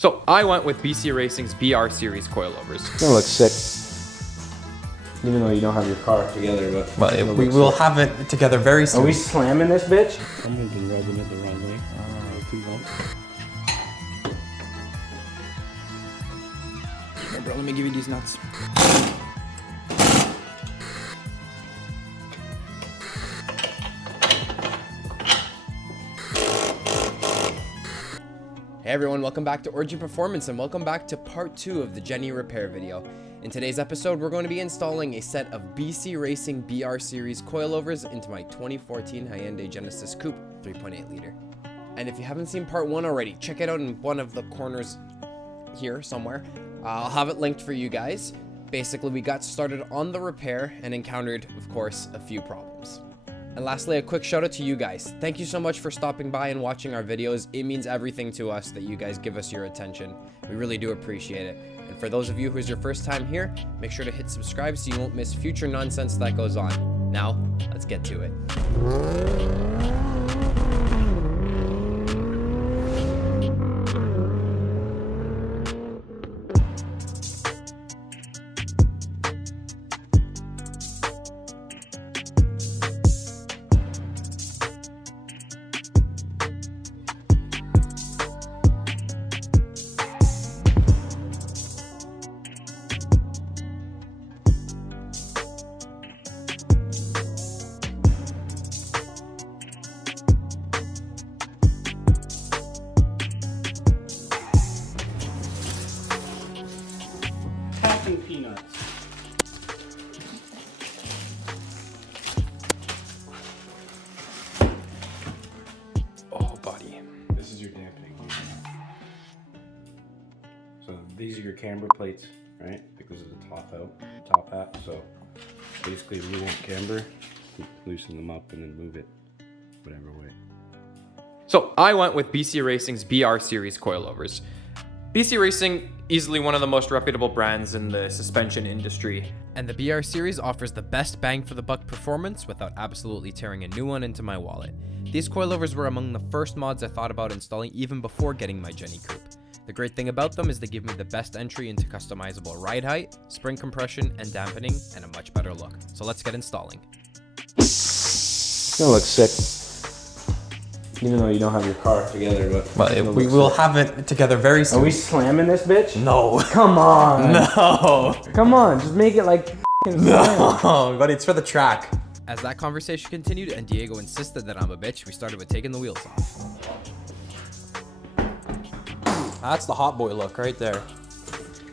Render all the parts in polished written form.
So I went with BC Racing's BR Series coilovers. It's gonna look sick. Even though you don't have your car together, but we will have it together very soon. Are we slamming this bitch? Someone's been rubbing it the wrong way. Too long. Hey bro, let me give you these nuts. Hey everyone, welcome back to Origin Performance and welcome back to part 2 of the Genny Repair video. In today's episode, we're going to be installing a set of BC Racing BR Series coilovers into my 2014 Hyundai Genesis Coupe 3.8 liter. And if you haven't seen part 1 already, check it out in one of the corners here somewhere. I'll have it linked for you guys. Basically, we got started on the repair and encountered, of course, a few problems. And lastly, a quick shout out to you guys. Thank you so much for stopping by and watching our videos. It means everything to us that you guys give us your attention. We really do appreciate it. And for those of you who's your first time here, make sure to hit subscribe so you won't miss future nonsense that goes on. Now, let's get to it. Peanuts. Oh, buddy. This is your dampening. So these are your camber plates, right? Because of the top hat. So basically, if you want camber, loosen them up and then move it whatever way. So I went with BC Racing's BR Series coilovers. BC Racing, easily one of the most reputable brands in the suspension industry. And the BR Series offers the best bang for the buck performance without absolutely tearing a new one into my wallet. These coilovers were among the first mods I thought about installing even before getting my Genny Coupe. The great thing about them is they give me the best entry into customizable ride height, spring compression, and dampening, and a much better look. So let's get installing. It's gonna look sick. Even though you don't have your car together, but we will have it together very soon. Are we slamming this bitch? No. Come on. No. Come on, just make it like No, but it's for the track. As that conversation continued and Diego insisted that I'm a bitch, we started with taking the wheels off. That's the hot boy look right there.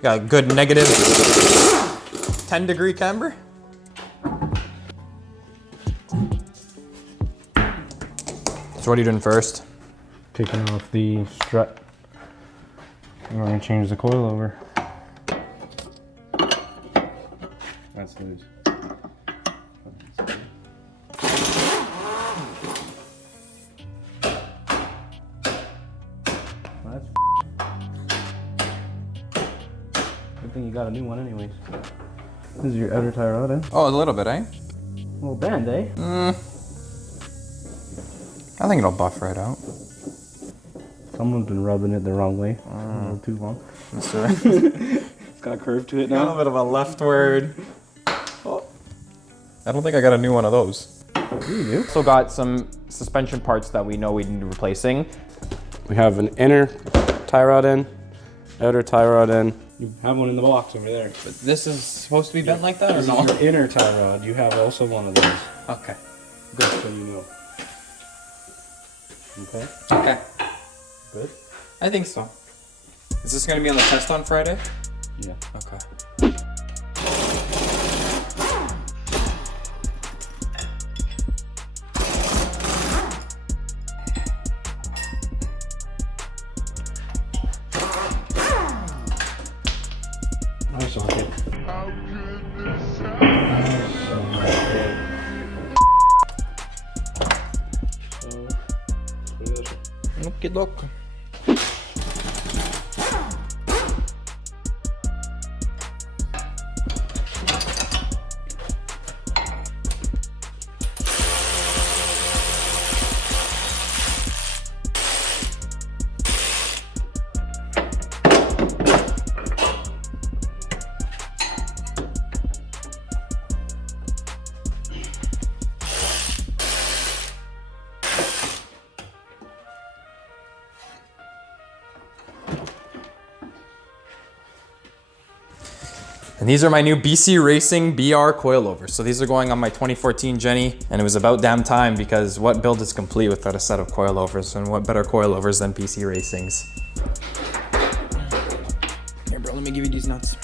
Got a good negative 10-degree camber. So what are you doing first? Taking off the strut. And we're gonna change the coilover. That's loose. Good thing you got a new one anyways. This is your outer tie rod, eh? Oh, a little bit, eh? Little bend, eh? I think it'll buff right out. Someone's been rubbing it the wrong way. A little too long. That's right. It's got a curve to it Got a now. bit of a leftward. Oh. I don't think I got a new one of those. You do. Also got some suspension parts that we know we need replacing. We have an inner tie rod end, outer tie rod end. You have one in the box over there. But this is supposed to be bent like that or This is no? your inner tie rod. You have also one of those. Okay. Good, so you know. Okay. Okay. Good. I think so. Is this gonna be on the test on Friday? Yeah. Okay. Nice socket. Okie doke. And these are my new BC Racing BR coilovers. So these are going on my 2014 Genny, and it was about damn time because what build is complete without a set of coilovers, and what better coilovers than BC Racing's? Here, bro, let me give you these nuts.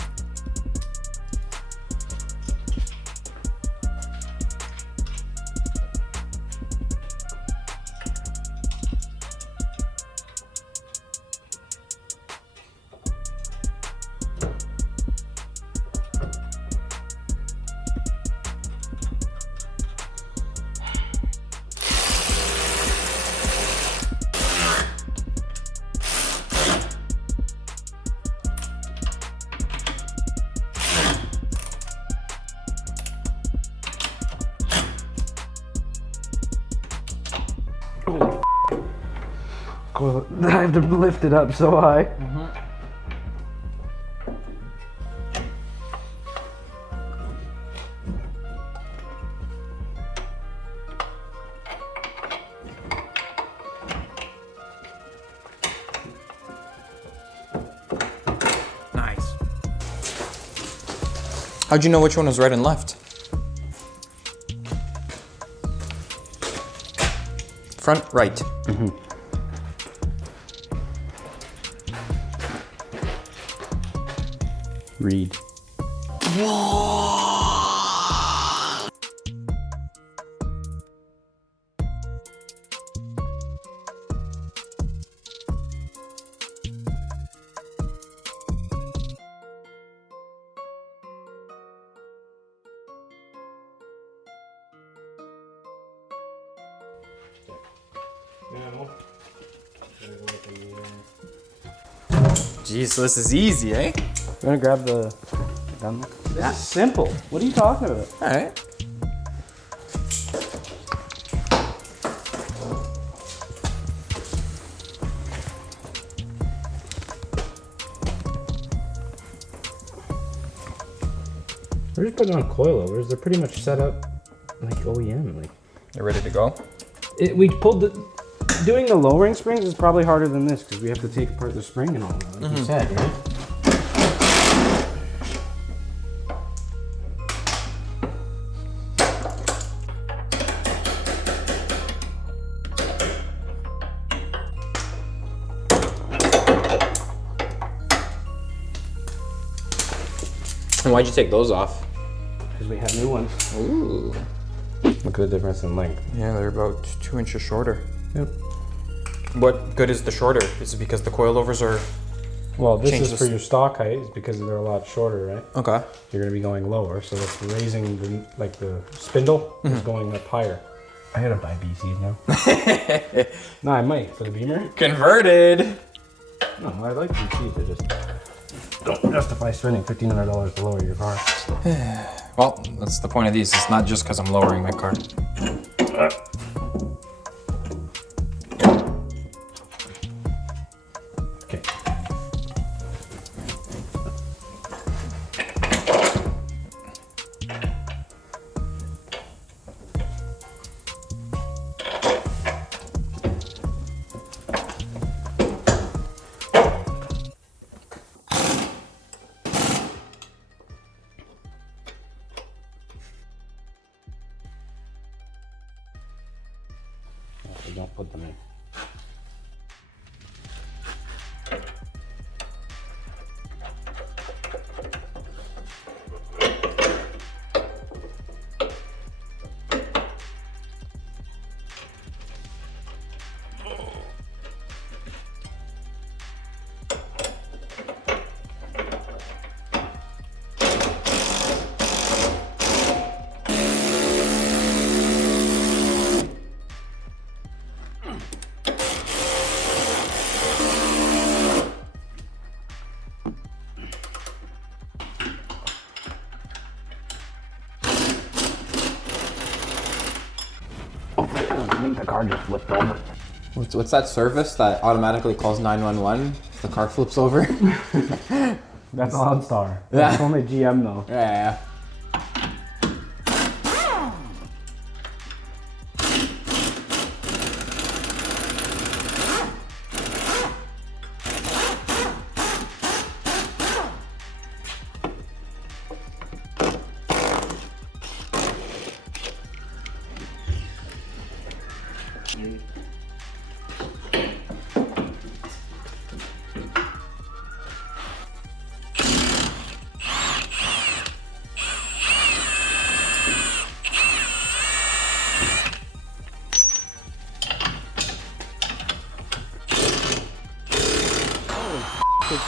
I have to lift it up so high. Nice. How'd you know which one was right and left? Front, right. Read. Geez, so this is easy, eh? You wanna grab the gun? This is simple. What are you talking about? All right. We're just putting on coilovers. They're pretty much set up like OEM. Like You're ready to go? we pulled the. Doing the lowering springs is probably harder than this because we have to take apart the spring and all that, like you said, right? And why'd you take those off? Because we have new ones. Ooh. Look at the difference in length. Yeah, they're about 2 inches shorter. Yep. What good is the shorter? Is it because the coilovers are... Well, this Change is this- for your stock height, is because they're a lot shorter, right? Okay. You're gonna be going lower, so that's raising the the spindle is going up higher. I gotta buy BCs now. No, I might for the Beamer. Converted! No, I like BCs. I just don't justify spending $1,500 to lower your car. Well, that's the point of these. It's not just because I'm lowering my car. Okay. Don't put them in. I think the car just flipped over. What's that service that automatically calls 911 if the car flips over? That's OnStar. Yeah. That's only GM though. Yeah.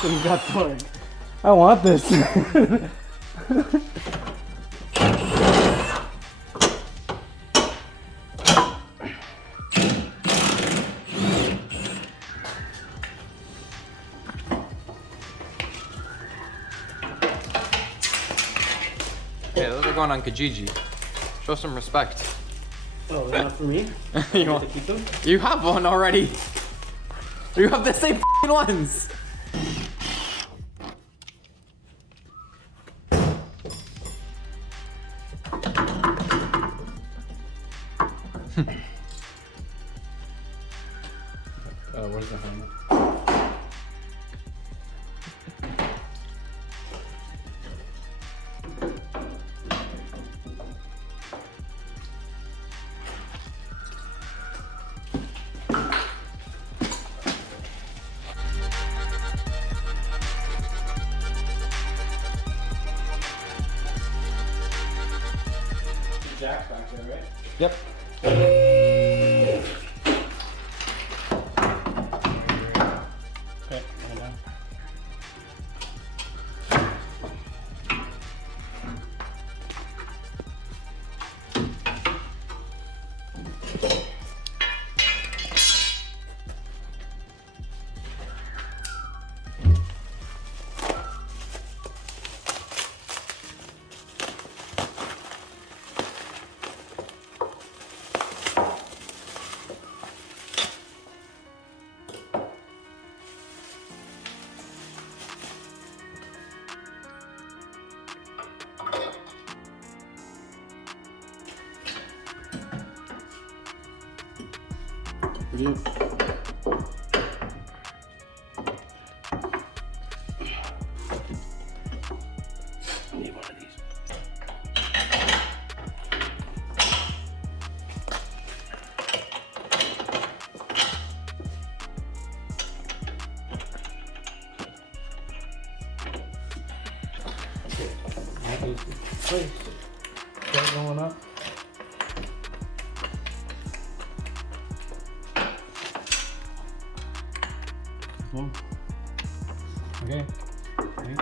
thing's got torque. I want this. Hey, those are going on Kijiji. Show some respect. Oh, they're not for me? You want to keep them? You have one already. You have the same f***ing ones. Where's the helmet? Jack's back there, right? Yep. Okay, hold on. You. I need one of these. That is the place. Start going up. Okay. Okay.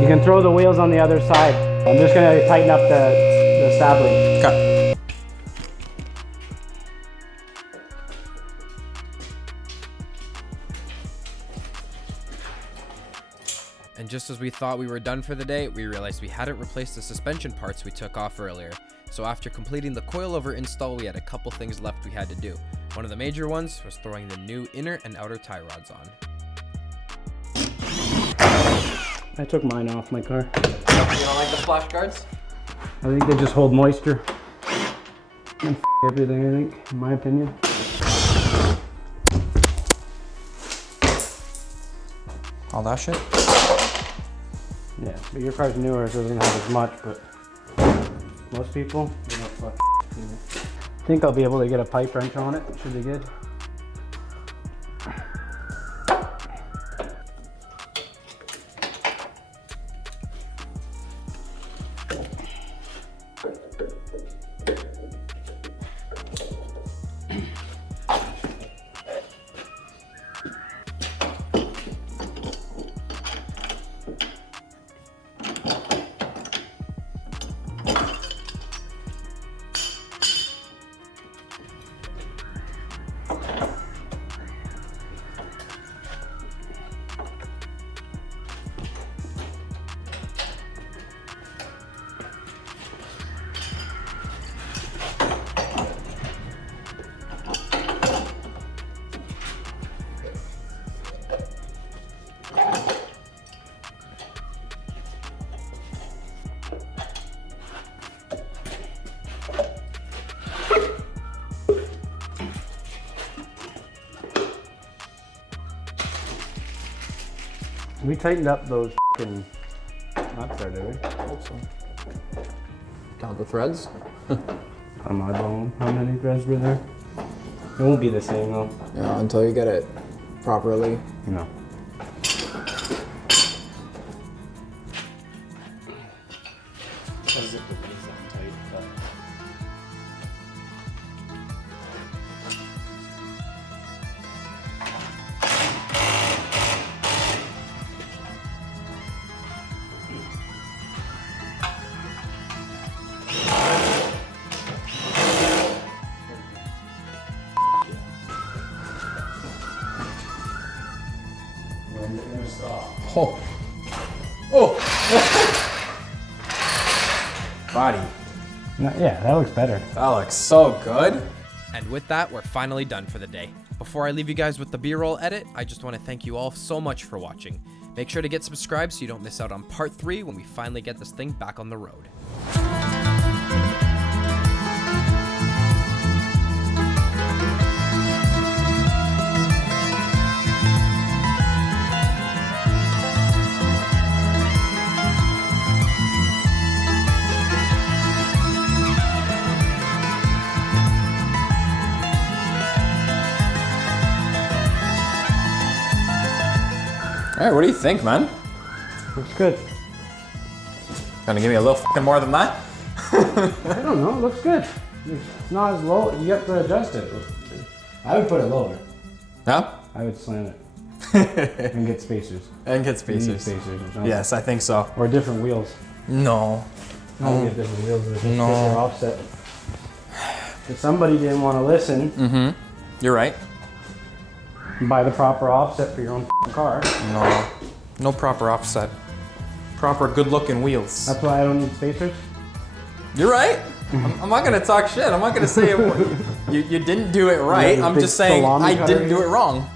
You can throw the wheels on the other side. I'm just gonna tighten up the saddling. Okay. And just as we thought we were done for the day, we realized we hadn't replaced the suspension parts we took off earlier. So after completing the coilover install, we had a couple things left we had to do. One of the major ones was throwing the new inner and outer tie rods on. I took mine off my car. You don't like the splash guards? I think they just hold moisture. And everything, I think, in my opinion. All that shit? Yeah, but your car's newer, so it doesn't have as much, but most people, they don't fuck with it. I think I'll be able to get a pipe wrench on it. Should be good. We tightened up those fucking nuts there, did we? Hope so. Count the threads. On my bone, how many threads were there? It won't be the same though. Yeah, until you get it properly. No. Oh. Oh. Body. Yeah, that looks better. That looks so good. And with that, we're finally done for the day. Before I leave you guys with the B-roll edit, I just want to thank you all so much for watching. Make sure to get subscribed so you don't miss out on part 3 when we finally get this thing back on the road. All right, what do you think, man? Looks good. Gonna give me a little fucking more than that? I don't know, it looks good. It's not as low, you have to adjust it. I would put it lower. Yeah? I would slam it. And get spacers. And get You need spacers. spacers or something. Yes, I think so. Or different wheels. No. I would get different wheels with No. different offset. If somebody didn't want to listen, Mm-hmm. You're right. buy the proper offset for your own car. No. No proper offset. Proper good-looking wheels. That's why I don't need spacers. You're right. I'm not gonna talk shit. I'm not gonna say you didn't do it right. Yeah, I'm big just saying salami I cutter didn't do it wrong.